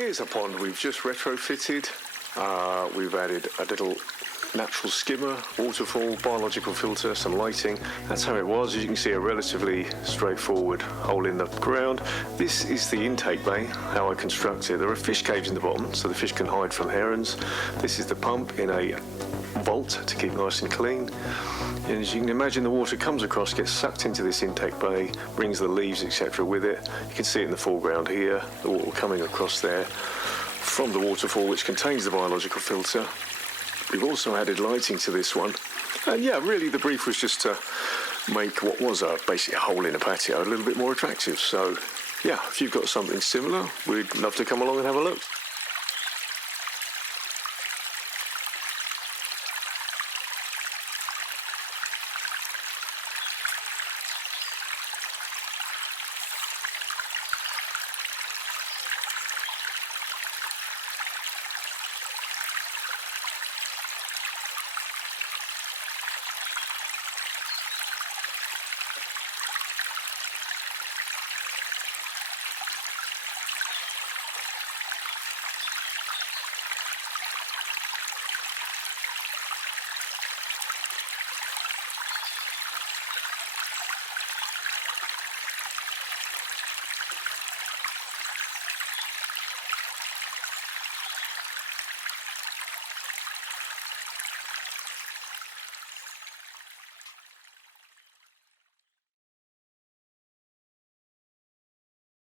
Here's a pond we've just retrofitted. We've added a little natural skimmer, waterfall, biological filter, some lighting. That's how it was. As you can see, a relatively straightforward hole in the ground. This is the intake bay, how I construct it. There are fish caves in the bottom, so the fish can hide from herons. This is the pump in a vault to keep nice and clean. And as you can imagine, the water comes across, gets sucked into this intake bay, brings the leaves, etc. with it. You can see it in the foreground here, the water coming across there from the waterfall, which contains the biological filter. We've also added lighting to this one. And yeah, really the brief was just to make what was basically a hole in a patio a little bit more attractive. So yeah, if you've got something similar, we'd love to come along and have a look.